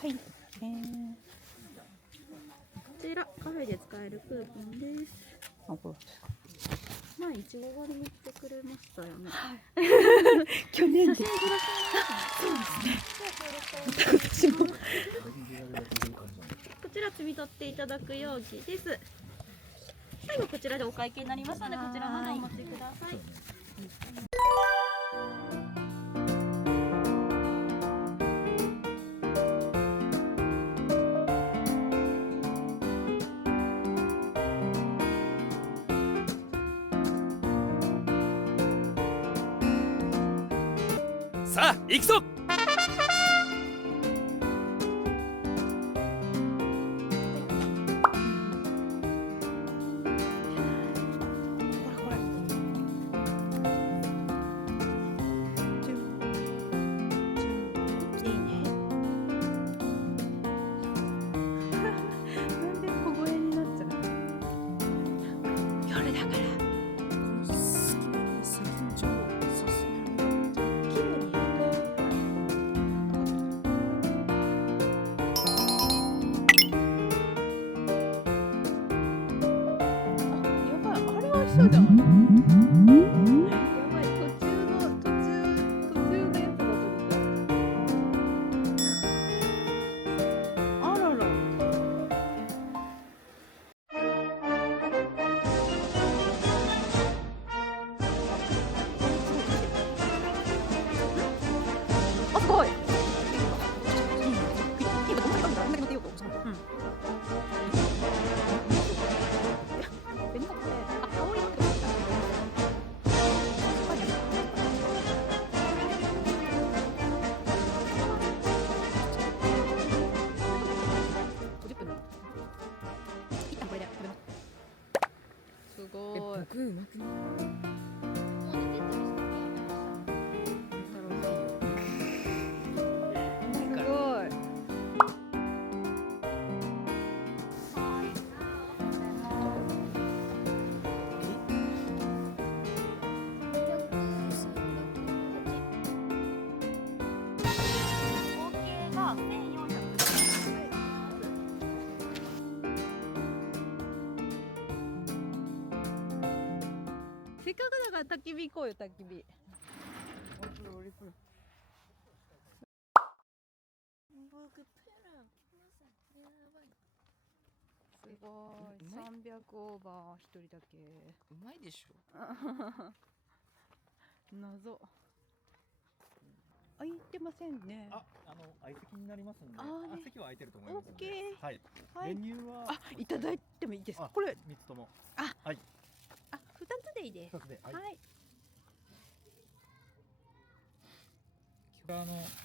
はい、こちらカフェで使えるクーポンです。前いちご狩りに来てくれましたよね。去年で。写真撮らせますね。私も。こちら摘み取っていただく容器です。最後こちらでお会計になりますので、こちらまでお持ちください。さあ行くぞ。そうだもん。やばい、途中のやつがあらら。あ、すごい。すごい。僕うまくない。すごい。せっかくだから焚き火行こうよ、焚き火。すごい。300オーバー一人だけ。うまいでしょ。謎。あ、行ってませんね。相席になりますんで、席は空いてると思いオッますので。ケー。はい。はい。メニューはいただいてもいいですか。これ。3つとも。はい。2つでいいです。2つで。はい。1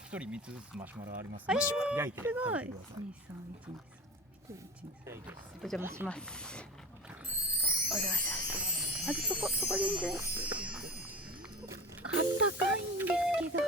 人3つずつマシュマロありますので、焼いて食べてください。お邪魔します。あ、そこ全然。あったかいんですけど。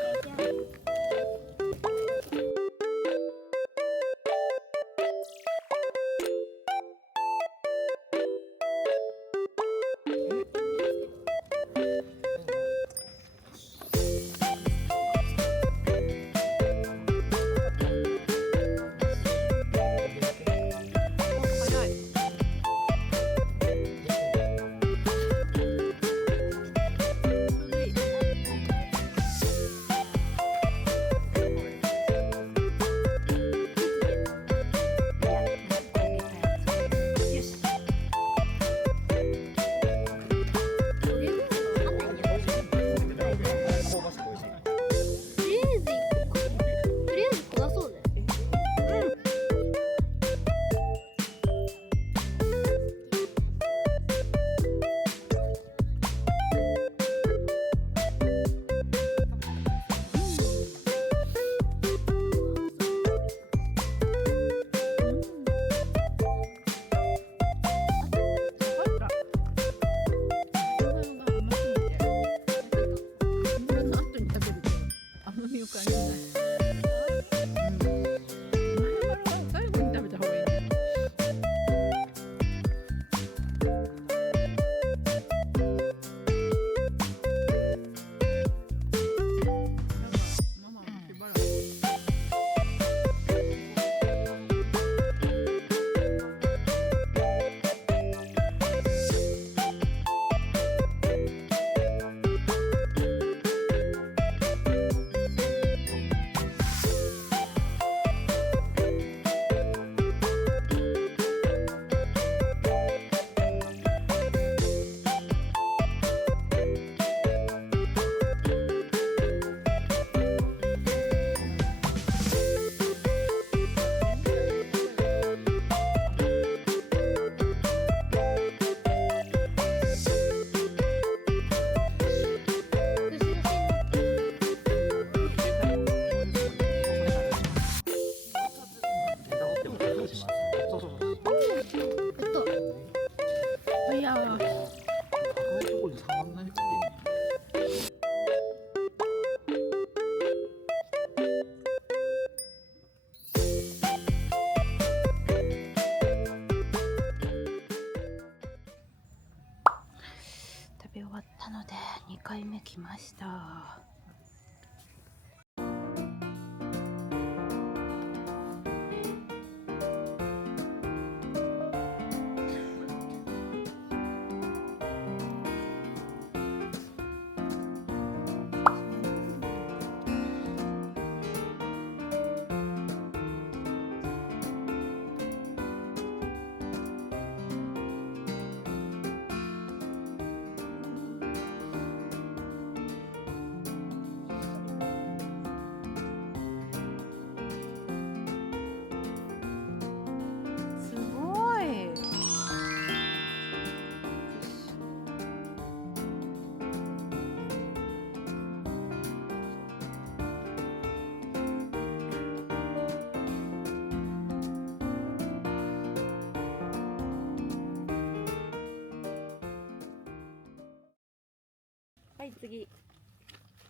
次。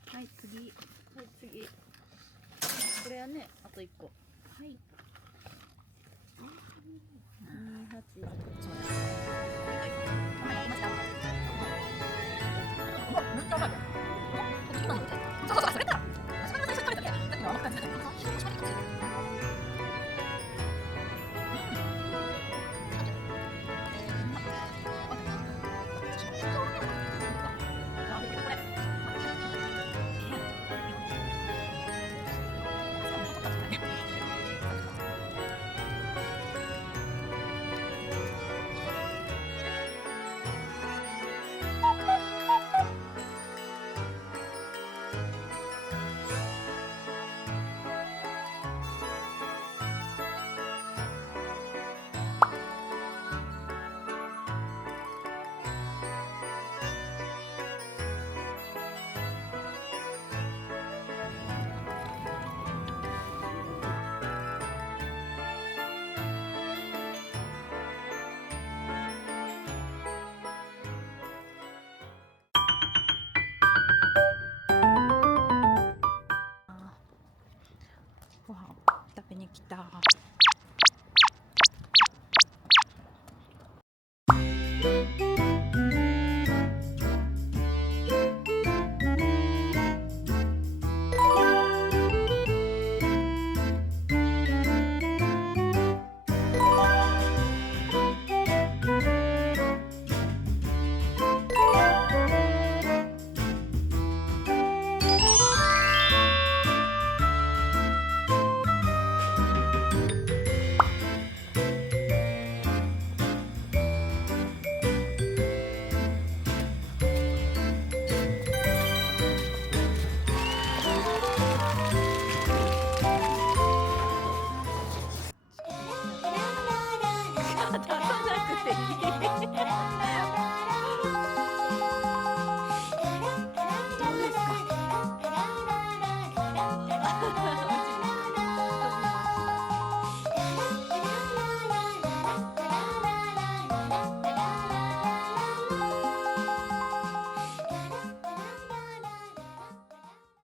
はい次。はい次。これはね、あと1個。はい。 28。そうだ。ママ焼きました。めっちゃ甘い。そうそう、それだ。マシュマロ最初に食べたね。さっきの甘く感じだった。ご飯食べに来た。